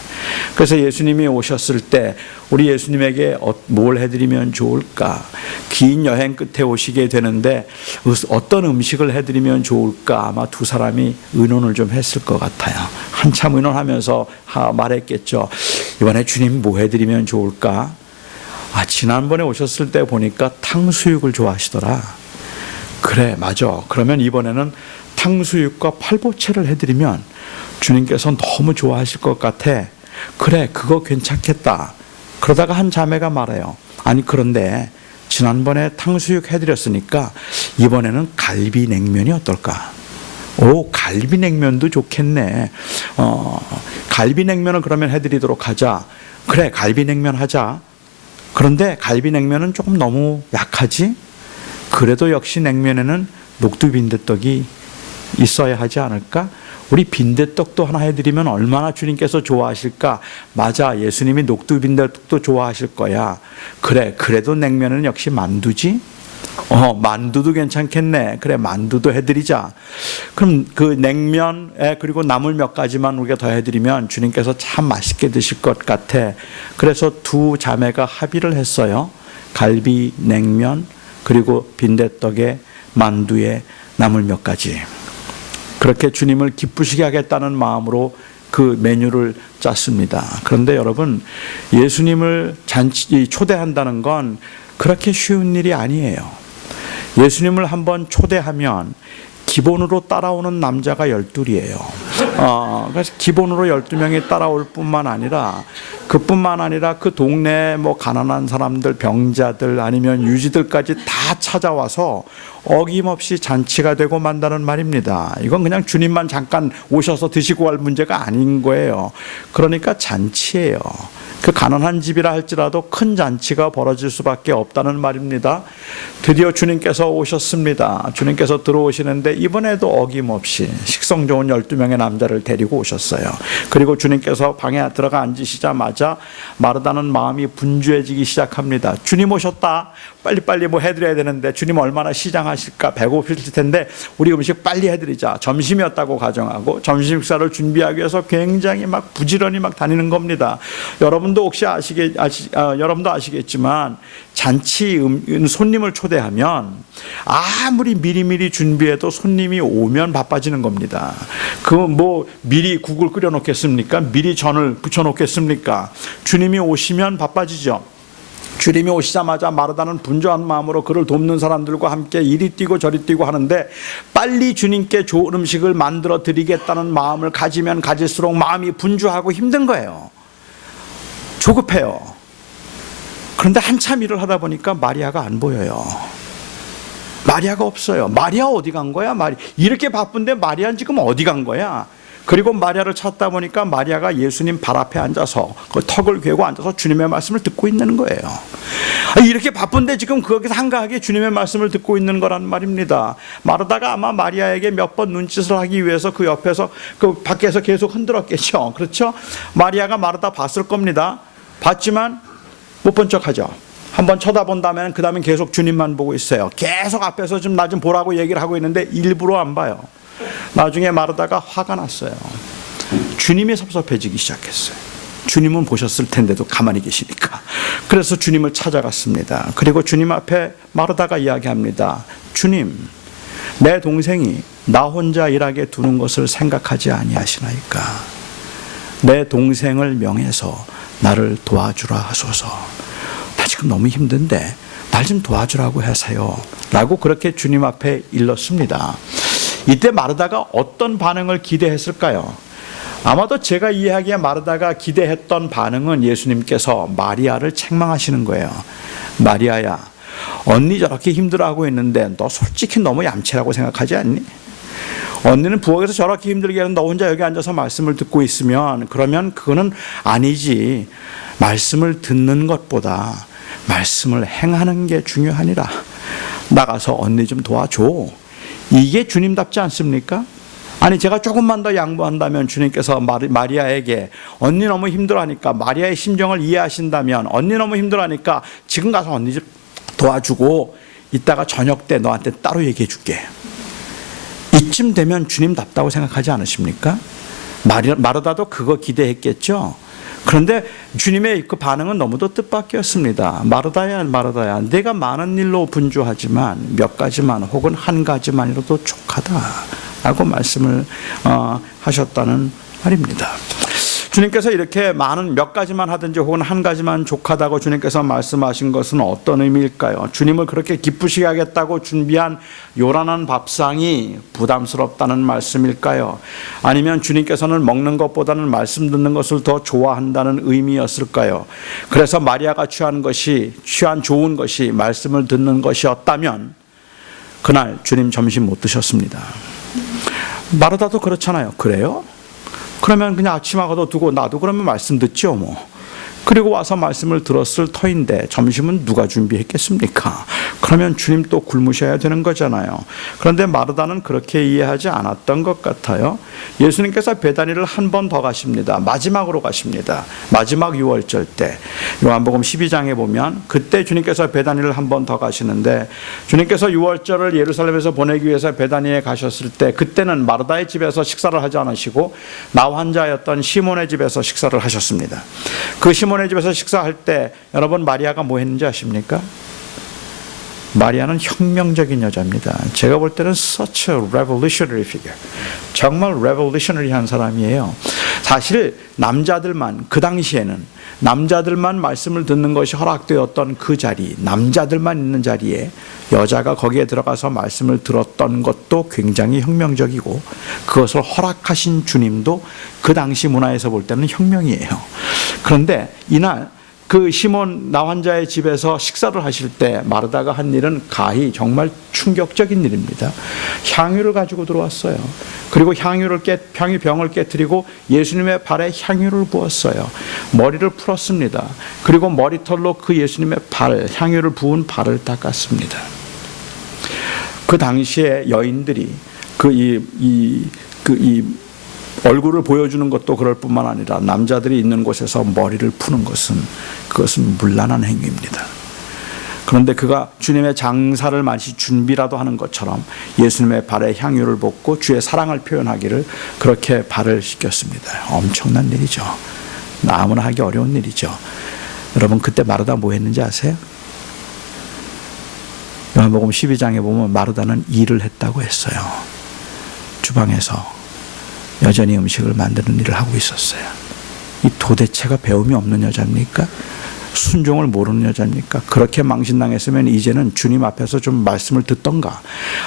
그래서 예수님이 오셨을 때 우리 예수님에게 뭘 해드리면 좋을까? 긴 여행 끝에 오시게 되는데 어떤 음식을 해드리면 좋을까? 아마 두 사람이 의논을 좀 했을 것 같아요. 한참 의논하면서 말했겠죠. 이번에 주님 뭐 해드리면 좋을까? 지난번에 오셨을 때 보니까 탕수육을 좋아하시더라. 그래, 맞아. 그러면 이번에는 탕수육과 팔보채를 해드리면 주님께서 너무 좋아하실 것 같아. 그래, 그거 괜찮겠다. 그러다가 한 자매가 말해요. 그런데 지난번에 탕수육 해드렸으니까 이번에는 갈비냉면이 어떨까? 오, 갈비냉면도 좋겠네. 갈비냉면을 그러면 해드리도록 하자. 그래, 갈비냉면 하자. 그런데 갈비냉면은 조금 너무 약하지? 그래도 역시 냉면에는 녹두빈대떡이 있어야 하지 않을까? 우리 빈대떡도 하나 해드리면 얼마나 주님께서 좋아하실까? 맞아, 예수님이 녹두빈대떡도 좋아하실 거야. 그래, 그래도 냉면은 역시 만두지? 만두도 괜찮겠네. 그래, 만두도 해드리자. 그럼 그 냉면에 그리고 나물 몇 가지만 우리가 더 해드리면 주님께서 참 맛있게 드실 것 같아. 그래서 두 자매가 합의를 했어요. 갈비, 냉면, 그리고 빈대떡에 만두에 나물 몇 가지. 그렇게 주님을 기쁘시게 하겠다는 마음으로 그 메뉴를 짰습니다. 그런데 여러분, 예수님을 초대한다는 건 그렇게 쉬운 일이 아니에요. 예수님을 한번 초대하면 기본으로 따라오는 남자가 12이에요. 그래서 기본으로 12명이 따라올 뿐만 아니라 그뿐만 아니라 그 동네에 가난한 사람들, 병자들 아니면 유지들까지 다 찾아와서 어김없이 잔치가 되고 만다는 말입니다. 이건 그냥 주님만 잠깐 오셔서 드시고 갈 문제가 아닌 거예요. 그러니까 잔치예요. 그 가난한 집이라 할지라도 큰 잔치가 벌어질 수밖에 없다는 말입니다. 드디어 주님께서 오셨습니다. 주님께서 들어오시는데 이번에도 어김없이 식성 좋은 12명의 남자를 데리고 오셨어요. 그리고 주님께서 방에 들어가 앉으시자마자 마르다는 마음이 분주해지기 시작합니다. 주님 오셨다. 빨리빨리 뭐 해드려야 되는데 주님 얼마나 시장하실까, 배고프실 텐데 우리 음식 빨리 해드리자. 점심이었다고 가정하고 점심 식사를 준비하기 위해서 굉장히 막 부지런히 막 다니는 겁니다. 여러분도 혹시 여러분도 아시겠지만 잔치 손님을 초대하면 아무리 미리미리 준비해도 손님이 오면 바빠지는 겁니다. 그 뭐 미리 국을 끓여 놓겠습니까? 미리 전을 부쳐 놓겠습니까? 주님이 오시면 바빠지죠. 주님이 오시자마자 마르다는 분주한 마음으로 그를 돕는 사람들과 함께 이리 뛰고 저리 뛰고 하는데, 빨리 주님께 좋은 음식을 만들어 드리겠다는 마음을 가지면 가질수록 마음이 분주하고 힘든 거예요. 조급해요. 그런데 한참 일을 하다 보니까 마리아가 안 보여요. 마리아가 없어요. 마리아 어디 간 거야? 이렇게 바쁜데 마리아는 지금 어디 간 거야? 그리고 마리아를 찾다 보니까 마리아가 예수님 발 앞에 앉아서 그 턱을 괴고 앉아서 주님의 말씀을 듣고 있는 거예요. 이렇게 바쁜데 지금 거기서 한가하게 주님의 말씀을 듣고 있는 거란 말입니다. 마르다가 아마 마리아에게 몇 번 눈짓을 하기 위해서 그 옆에서 그 밖에서 계속 흔들었겠죠. 그렇죠? 마리아가 마르다 봤을 겁니다. 봤지만 못 본 척하죠. 한번 쳐다본 다음에 그 다음엔 계속 주님만 보고 있어요. 계속 앞에서 좀 나 좀 보라고 얘기를 하고 있는데 일부러 안 봐요. 나중에 마르다가 화가 났어요. 주님이 섭섭해지기 시작했어요. 주님은 보셨을 텐데도 가만히 계시니까. 그래서 주님을 찾아갔습니다. 그리고 주님 앞에 마르다가 이야기합니다. 주님, 내 동생이 나 혼자 일하게 두는 것을 생각하지 아니하시나이까. 내 동생을 명해서 나를 도와주라 하소서. 나 지금 너무 힘든데 날 좀 도와주라고 하세요 라고 그렇게 주님 앞에 일렀습니다. 이때 마르다가 어떤 반응을 기대했을까요? 아마도 제가 이해하기에 마르다가 기대했던 반응은 예수님께서 마리아를 책망하시는 거예요. 마리아야, 언니 저렇게 힘들어하고 있는데 너 솔직히 너무 얌체라고 생각하지 않니? 언니는 부엌에서 저렇게 힘들게 하는 너 혼자 여기 앉아서 말씀을 듣고 있으면 그러면 그거는 아니지. 말씀을 듣는 것보다 말씀을 행하는 게 중요하니라. 나가서 언니 좀 도와줘. 이게 주님답지 않습니까? 아니, 제가 조금만 더 양보한다면 주님께서 마리아에게 언니 너무 힘들어하니까, 마리아의 심정을 이해하신다면 언니 너무 힘들어하니까 지금 가서 언니 좀 도와주고 이따가 저녁 때 너한테 따로 얘기해 줄게. 이쯤 되면 주님답다고 생각하지 않으십니까? 마르다도 그거 기대했겠죠. 그런데 주님의 그 반응은 너무도 뜻밖이었습니다. 마르다야, 마르다야, 내가 많은 일로 분주하지만 몇 가지만 혹은 한 가지만이라도 족하다 라고 말씀을 하셨다는 말입니다. 주님께서 이렇게 많은 몇 가지만 하든지 혹은 한 가지만 족하다고 주님께서 말씀하신 것은 어떤 의미일까요? 주님을 그렇게 기쁘시게 하겠다고 준비한 요란한 밥상이 부담스럽다는 말씀일까요? 아니면 주님께서는 먹는 것보다는 말씀 듣는 것을 더 좋아한다는 의미였을까요? 그래서 마리아가 취한 좋은 것이 말씀을 듣는 것이었다면 그날 주님 점심 못 드셨습니다. 마르다도 그렇잖아요. 그래요? 그러면 그냥 아침하고도 두고 나도 그러면 말씀 듣죠 뭐. 그리고 와서 말씀을 들었을 터인데 점심은 누가 준비했겠습니까? 그러면 주님 또 굶으셔야 되는 거잖아요. 그런데 마르다는 그렇게 이해하지 않았던 것 같아요. 예수님께서 베다니를 한 번 더 가십니다. 마지막으로 가십니다. 마지막 유월절 때 요한복음 12장에 보면 그때 주님께서 베다니를 한 번 더 가시는데, 주님께서 유월절을 예루살렘에서 보내기 위해서 베다니에 가셨을 때 그때는 마르다의 집에서 식사를 하지 않으시고 나 환자였던 시몬의 집에서 식사를 하셨습니다. 그 시몬의 집에서 식사할 때 여러분 마리아가 뭐 했는지 아십니까? 마리아는 혁명적인 여자입니다. 제가 볼 때는 such a revolutionary figure. 정말 revolutionary한 사람이에요. 사실 남자들만, 그 당시에는 남자들만 말씀을 듣는 것이 허락되었던 그 자리, 남자들만 있는 자리에 여자가 거기에 들어가서 말씀을 들었던 것도 굉장히 혁명적이고, 그것을 허락하신 주님도 그 당시 문화에서 볼 때는 혁명이에요. 그런데 이날 그 시몬 나환자의 집에서 식사를 하실 때 마르다가 한 일은 가히 정말 충격적인 일입니다. 향유를 가지고 들어왔어요. 그리고 병을 깨뜨리고 예수님의 발에 향유를 부었어요. 머리를 풀었습니다. 그리고 머리털로 그 예수님의 향유를 부은 발을 닦았습니다. 그 당시에 여인들이 이 얼굴을 보여주는 것도 그럴 뿐만 아니라 남자들이 있는 곳에서 머리를 푸는 그것은 문란한 행위입니다. 그런데 그가 주님의 장사를 마치 준비라도 하는 것처럼 예수님의 발에 향유를 붓고 주의 사랑을 표현하기를 그렇게 발을 씻겼습니다. 엄청난 일이죠. 아무나 하기 어려운 일이죠. 여러분, 그때 마르다 뭐 했는지 아세요? 요한복음 12장에 보면 마르다는 일을 했다고 했어요. 주방에서 여전히 음식을 만드는 일을 하고 있었어요. 이 도대체가 배움이 없는 여자입니까? 순종을 모르는 여자입니까? 그렇게 망신당했으면 이제는 주님 앞에서 좀 말씀을 듣던가,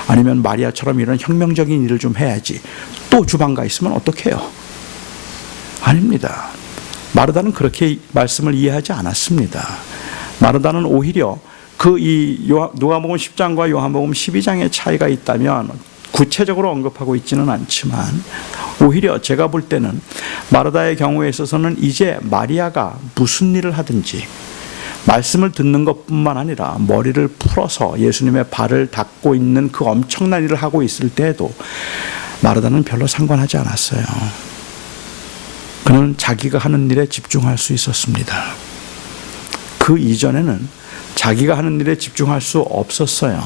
아니면 마리아처럼 이런 혁명적인 일을 좀 해야지. 또 주방 가 있으면 어떡해요? 아닙니다. 마르다는 그렇게 말씀을 이해하지 않았습니다. 마르다는 오히려 누가복음 10장과 요한복음 12장의 차이가 있다면 구체적으로 언급하고 있지는 않지만, 오히려 제가 볼 때는 마르다의 경우에 있어서는 이제 마리아가 무슨 일을 하든지 말씀을 듣는 것뿐만 아니라 머리를 풀어서 예수님의 발을 닦고 있는 그 엄청난 일을 하고 있을 때에도 마르다는 별로 상관하지 않았어요. 그는 자기가 하는 일에 집중할 수 있었습니다. 그 이전에는 자기가 하는 일에 집중할 수 없었어요.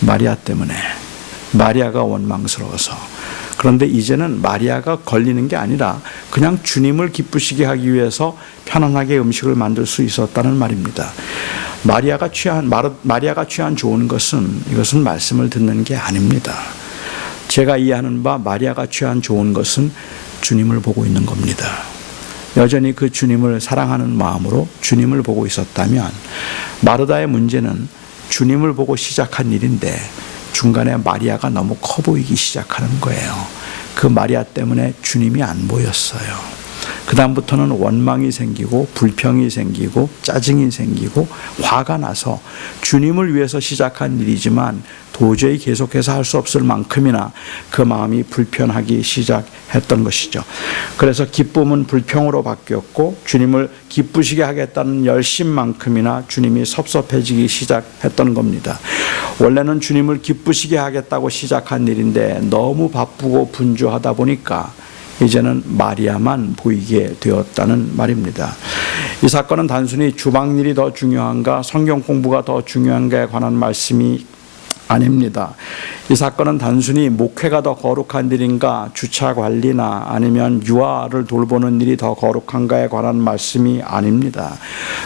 마리아 때문에. 마리아가 원망스러워서. 그런데 이제는 마리아가 걸리는 게 아니라 그냥 주님을 기쁘시게 하기 위해서 편안하게 음식을 만들 수 있었다는 말입니다. 마리아가 취한 좋은 것은, 이것은 말씀을 듣는 게 아닙니다. 제가 이해하는 바 마리아가 취한 좋은 것은 주님을 보고 있는 겁니다. 여전히 그 주님을 사랑하는 마음으로 주님을 보고 있었다면, 마르다의 문제는 주님을 보고 시작한 일인데 중간에 마리아가 너무 커 보이기 시작하는 거예요. 그 마리아 때문에 주님이 안 보였어요. 그 다음부터는 원망이 생기고 불평이 생기고 짜증이 생기고 화가 나서 주님을 위해서 시작한 일이지만 도저히 계속해서 할 수 없을 만큼이나 그 마음이 불편하기 시작했던 것이죠. 그래서 기쁨은 불평으로 바뀌었고, 주님을 기쁘시게 하겠다는 열심만큼이나 주님이 섭섭해지기 시작했던 겁니다. 원래는 주님을 기쁘시게 하겠다고 시작한 일인데 너무 바쁘고 분주하다 보니까 이제는 마리아만 보이게 되었다는 말입니다. 이 사건은 단순히 주방일이 더 중요한가, 성경 공부가 더 중요한가에 관한 말씀이 아닙니다. 이 사건은 단순히 목회가 더 거룩한 일인가, 주차 관리나 아니면 유아를 돌보는 일이 더 거룩한가에 관한 말씀이 아닙니다.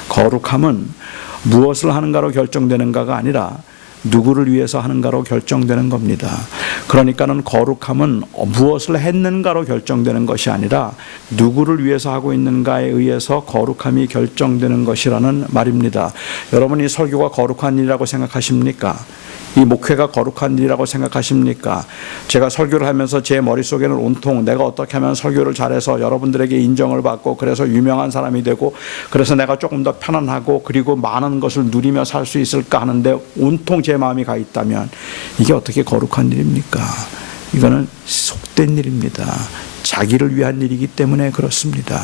거룩함은 무엇을 하는가로 결정되는가가 아니라 누구를 위해서 하는가로 결정되는 겁니다. 그러니까는 거룩함은 무엇을 했는가로 결정되는 것이 아니라 누구를 위해서 하고 있는가에 의해서 거룩함이 결정되는 것이라는 말입니다. 여러분이 설교가 거룩한 일이라고 생각하십니까? 이 목회가 거룩한 일이라고 생각하십니까? 제가 설교를 하면서 제 머릿속에는 온통 내가 어떻게 하면 설교를 잘해서 여러분들에게 인정을 받고 그래서 유명한 사람이 되고 그래서 내가 조금 더 편안하고 그리고 많은 것을 누리며 살 수 있을까 하는데 온통 제 마음이 가 있다면 이게 어떻게 거룩한 일입니까? 이거는 속된 일입니다. 자기를 위한 일이기 때문에 그렇습니다.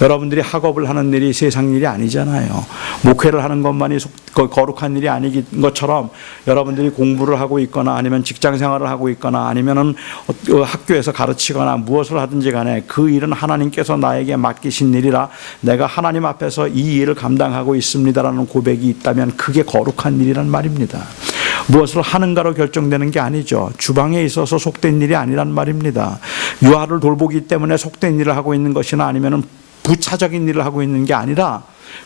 여러분들이 학업을 하는 일이 세상 일이 아니잖아요. 목회를 하는 것만이 거룩한 일이 아닌 것처럼 여러분들이 공부를 하고 있거나 아니면 직장 생활을 하고 있거나 아니면은 학교에서 가르치거나 무엇을 하든지 간에 그 일은 하나님께서 나에게 맡기신 일이라 내가 하나님 앞에서 이 일을 감당하고 있습니다라는 고백이 있다면 그게 거룩한 일이란 말입니다. 무엇을 하는가로 결정되는 게 아니죠. 주방에 있어서 속된 일이 아니란 말입니다. 유아를 돌보기 때문에 속된 일을 하고 있는 것이나 아니면 부차적인 일을 하고 있는 게 아니라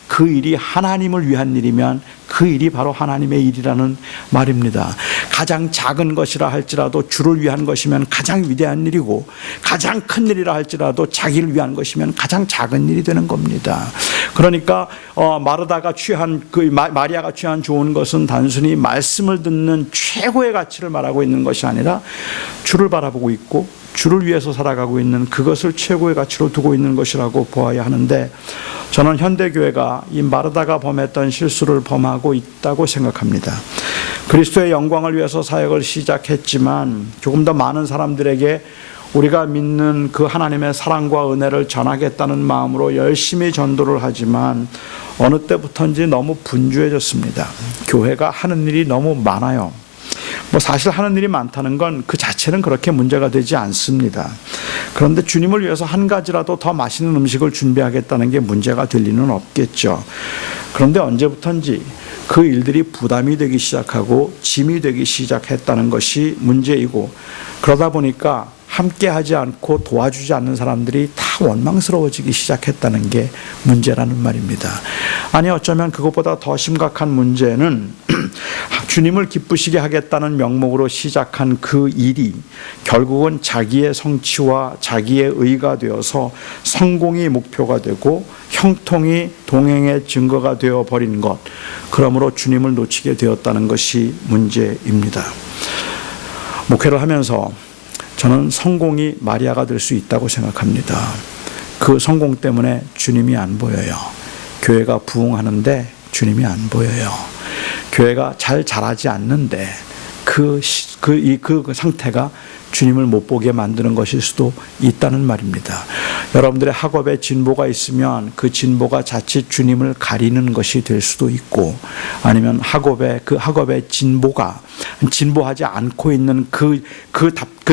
그 일이 하나님을 위한 일이면 그 일이 바로 하나님의 일이라는 말입니다. 가장 작은 것이라 할지라도 주를 위한 것이면 가장 위대한 일이고 가장 큰 일이라 할지라도 자기를 위한 것이면 가장 작은 일이 되는 겁니다. 그러니까 마리아가 취한 좋은 것은 단순히 말씀을 듣는 최고의 가치를 말하고 있는 것이 아니라 주를 바라보고 있고 주를 위해서 살아가고 있는 그것을 최고의 가치로 두고 있는 것이라고 보아야 하는데, 저는 현대교회가 이 마르다가 범했던 실수를 범하고 있다고 생각합니다. 그리스도의 영광을 위해서 사역을 시작했지만 조금 더 많은 사람들에게 우리가 믿는 그 하나님의 사랑과 은혜를 전하겠다는 마음으로 열심히 전도를 하지만 어느 때부터인지 너무 분주해졌습니다. 교회가 하는 일이 너무 많아요. 뭐 사실 하는 일이 많다는 건 그 자체는 그렇게 문제가 되지 않습니다. 그런데 주님을 위해서 한 가지라도 더 맛있는 음식을 준비하겠다는 게 문제가 될 리는 없겠죠. 그런데 언제부턴지 그 일들이 부담이 되기 시작하고 짐이 되기 시작했다는 것이 문제이고, 그러다 보니까 함께 하지 않고 도와주지 않는 사람들이 다 원망스러워지기 시작했다는 게 문제라는 말입니다. 아니, 어쩌면 그것보다 더 심각한 문제는 주님을 기쁘시게 하겠다는 명목으로 시작한 그 일이 결국은 자기의 성취와 자기의 의가 되어서 성공이 목표가 되고 형통이 동행의 증거가 되어버린 것, 그러므로 주님을 놓치게 되었다는 것이 문제입니다. 목회를 하면서 저는 성공이 마리아가 될 수 있다고 생각합니다. 그 성공 때문에 주님이 안 보여요. 교회가 부흥하는데 주님이 안 보여요. 교회가 잘 자라지 않는데 그 상태가 주님을 못 보게 만드는 것일 수도 있다는 말입니다. 여러분들의 학업에 진보가 있으면 그 진보가 자칫 주님을 가리는 것이 될 수도 있고, 아니면 그 학업의 진보가 진보하지 않고 있는 그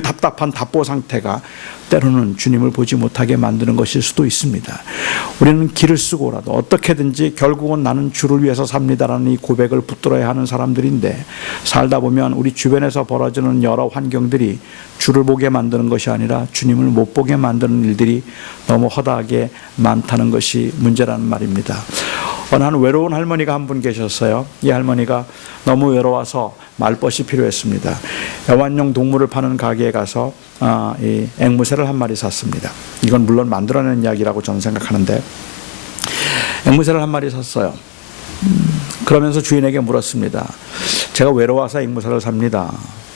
답답한 답보 상태가 때로는 주님을 보지 못하게 만드는 것일 수도 있습니다. 우리는 길을 쓰고라도 어떻게든지 결국은 나는 주를 위해서 삽니다라는 이 고백을 붙들어야 하는 사람들인데, 살다 보면 우리 주변에서 벌어지는 여러 환경들이 주를 보게 만드는 것이 아니라 주님을 못 보게 만드는 일들이 너무 허다하게 많다는 것이 문제라는 말입니다. 어느 한 외로운 할머니가 한 분 계셨어요. 이 할머니가 너무 외로워서 말벗이 필요했습니다. 애완용 동물을 파는 가게에 가서 이 앵무새를 한 마리 샀습니다. 이건 물론 만들어낸 이야기라고 저는 생각하는데, 앵무새를 한 마리 샀어요. 그러면서 주인에게 물었습니다. 제가 외로워서 앵무새를 삽니다.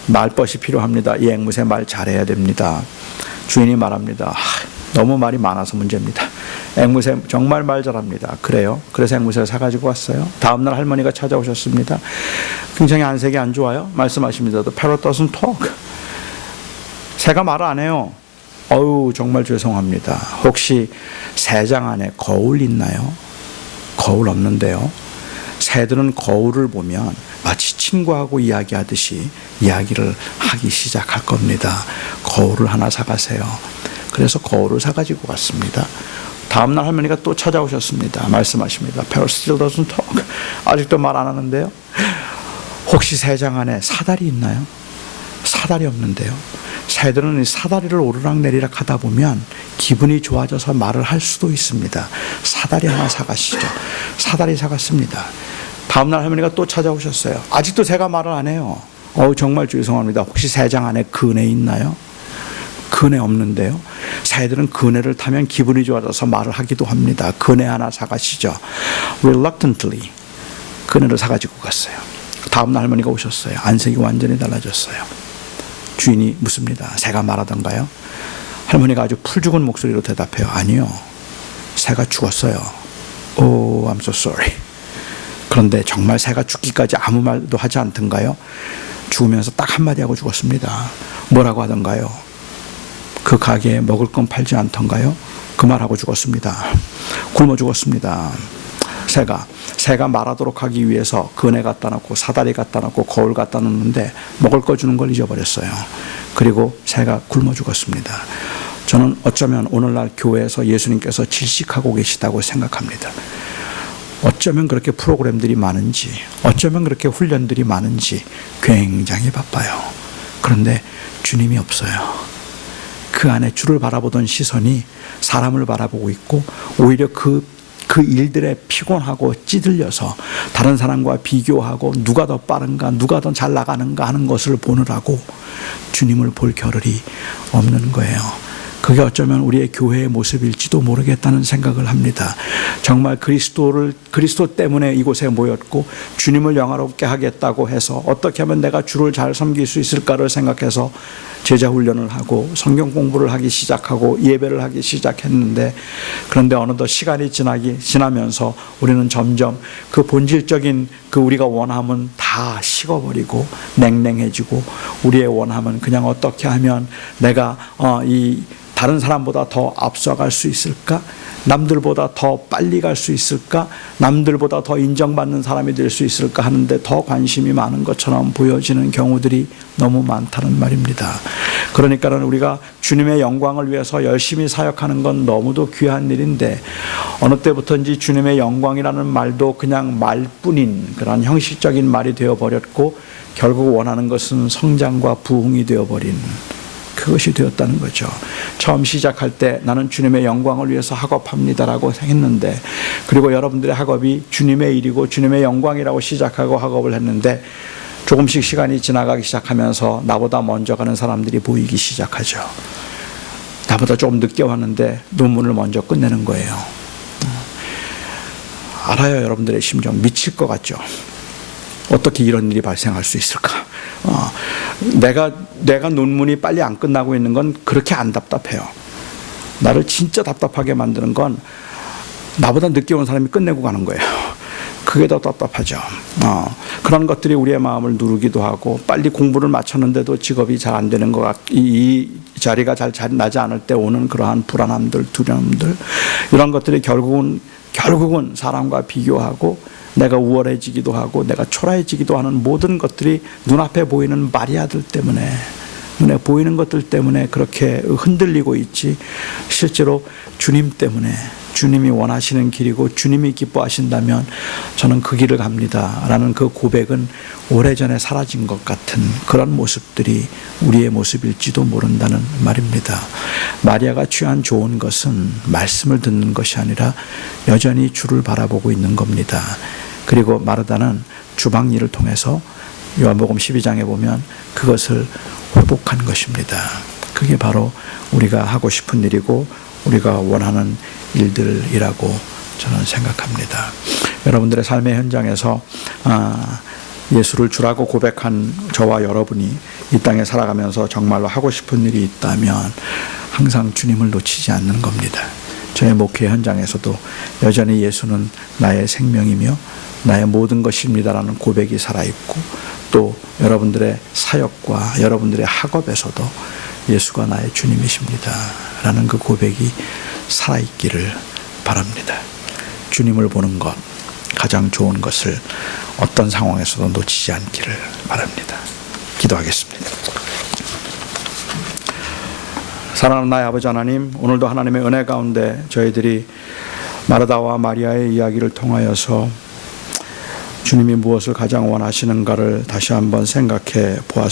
말벗이 필요합니다. 이 앵무새 말 잘해야 됩니다. 주인이 말합니다. 너무 말이 많아서 문제입니다. 앵무새 정말 말 잘합니다. 그래요? 그래서 앵무새를 사가지고 왔어요. 다음날 할머니가 찾아오셨습니다. 굉장히 안색이 안 좋아요. 말씀하십니다. The parrot doesn't talk. 새가 말 안 해요. 어우, 정말 죄송합니다. 혹시 새장 안에 거울 있나요? 거울 없는데요. 새들은 거울을 보면 마치 친구하고 이야기하듯이 이야기를 하기 시작할 겁니다. 거울을 하나 사가세요. 그래서 거울을 사가지고 갔습니다. 다음날 할머니가 또 찾아오셨습니다. 말씀하십니다. Parrot still doesn't talk. 아직도 말 안 하는데요. 혹시 새장 안에 사다리 있나요? 사다리 없는데요. 새들은 이 사다리를 오르락내리락 하다 보면 기분이 좋아져서 말을 할 수도 있습니다. 사다리 하나 사가시죠. 사다리 사갔습니다. 다음날 할머니가 또 찾아오셨어요. 아직도 새가 말을 안 해요. 정말 죄송합니다. 혹시 새장 안에 그네 있나요? 그네 없는데요. 새들은 그네를 타면 기분이 좋아져서 말을 하기도 합니다. 그네 하나 사가시죠. Reluctantly 그네를 사가지고 갔어요. 다음날 할머니가 오셨어요. 안색이 완전히 달라졌어요. 주인이 묻습니다. 새가 말하던가요? 할머니가 아주 풀죽은 목소리로 대답해요. 아니요. 새가 죽었어요. Oh, I'm so sorry. 그런데 정말 새가 죽기까지 아무 말도 하지 않던가요? 죽으면서 딱 한마디 하고 죽었습니다. 뭐라고 하던가요? 그 가게에 먹을 건 팔지 않던가요? 그 말하고 죽었습니다. 굶어 죽었습니다. 새가 말하도록 하기 위해서 그네 갖다 놓고 사다리 갖다 놓고 거울 갖다 놓는데 먹을 거 주는 걸 잊어버렸어요. 그리고 새가 굶어 죽었습니다. 저는 어쩌면 오늘날 교회에서 예수님께서 질식하고 계시다고 생각합니다. 어쩌면 그렇게 프로그램들이 많은지, 어쩌면 그렇게 훈련들이 많은지 굉장히 바빠요. 그런데 주님이 없어요. 그 안에 주를 바라보던 시선이 사람을 바라보고 있고, 오히려 그 일들에 피곤하고 찌들려서 다른 사람과 비교하고 누가 더 빠른가, 누가 더 잘 나가는가 하는 것을 보느라고 주님을 볼 겨를이 없는 거예요. 그게 어쩌면 우리의 교회의 모습일지도 모르겠다는 생각을 합니다. 정말 그리스도 때문에 이곳에 모였고 주님을 영화롭게 하겠다고 해서 어떻게 하면 내가 주를 잘 섬길 수 있을까를 생각해서 제자 훈련을 하고 성경 공부를 하기 시작하고 예배를 하기 시작했는데, 그런데 어느덧 시간이 지나면서 우리는 점점 그 본질적인 그 우리가 원함은 다 식어버리고 냉랭해지고, 우리의 원함은 그냥 어떻게 하면 내가 이 다른 사람보다 더 앞서갈 수 있을까? 남들보다 더 빨리 갈 수 있을까? 남들보다 더 인정받는 사람이 될 수 있을까 하는데 더 관심이 많은 것처럼 보여지는 경우들이 너무 많다는 말입니다. 그러니까는 우리가 주님의 영광을 위해서 열심히 사역하는 건 너무도 귀한 일인데 어느 때부터인지 주님의 영광이라는 말도 그냥 말뿐인 그런 형식적인 말이 되어버렸고 결국 원하는 것은 성장과 부흥이 되어버린 그것이 되었다는 거죠. 처음 시작할 때 나는 주님의 영광을 위해서 학업합니다라고 했는데 그리고 여러분들의 학업이 주님의 일이고 주님의 영광이라고 시작하고 학업을 했는데 조금씩 시간이 지나가기 시작하면서 나보다 먼저 가는 사람들이 보이기 시작하죠. 나보다 조금 늦게 왔는데 논문을 먼저 끝내는 거예요. 알아요. 여러분들의 심정 미칠 것 같죠. 어떻게 이런 일이 발생할 수 있을까? 내가 논문이 빨리 안 끝나고 있는 건 그렇게 안 답답해요. 나를 진짜 답답하게 만드는 건 나보다 늦게 온 사람이 끝내고 가는 거예요. 그게 더 답답하죠. 그런 것들이 우리의 마음을 누르기도 하고 빨리 공부를 마쳤는데도 직업이 잘 안 되는 것 이 자리가 잘 나지 않을 때 오는 그러한 불안함들, 두려움들 이런 것들이 결국은 사람과 비교하고 내가 우월해지기도 하고 내가 초라해지기도 하는 모든 것들이 눈앞에 보이는 마리아들 때문에 눈에 보이는 것들 때문에 그렇게 흔들리고 있지 실제로 주님 때문에 주님이 원하시는 길이고 주님이 기뻐하신다면 저는 그 길을 갑니다 라는 그 고백은 오래전에 사라진 것 같은 그런 모습들이 우리의 모습일지도 모른다는 말입니다. 마리아가 취한 좋은 것은 말씀을 듣는 것이 아니라 여전히 주를 바라보고 있는 겁니다. 그리고 마르다는 주방 일을 통해서 요한복음 12장에 보면 그것을 회복한 것입니다. 그게 바로 우리가 하고 싶은 일이고 우리가 원하는 일들이라고 저는 생각합니다. 여러분들의 삶의 현장에서 예수를 주라고 고백한 저와 여러분이 이 땅에 살아가면서 정말로 하고 싶은 일이 있다면 항상 주님을 놓치지 않는 겁니다. 저의 목회 현장에서도 여전히 예수는 나의 생명이며 나의 모든 것입니다라는 고백이 살아있고 또 여러분들의 사역과 여러분들의 학업에서도 예수가 나의 주님이십니다 라는 그 고백이 살아있기를 바랍니다. 주님을 보는 것 가장 좋은 것을 어떤 상황에서도 놓치지 않기를 바랍니다. 기도하겠습니다. 사랑하는 나의 아버지 하나님, 오늘도 하나님의 은혜 가운데 저희들이 마르다와 마리아의 이야기를 통하여서 주님이 무엇을 가장 원하시는가를 다시 한번 생각해 보았습니다.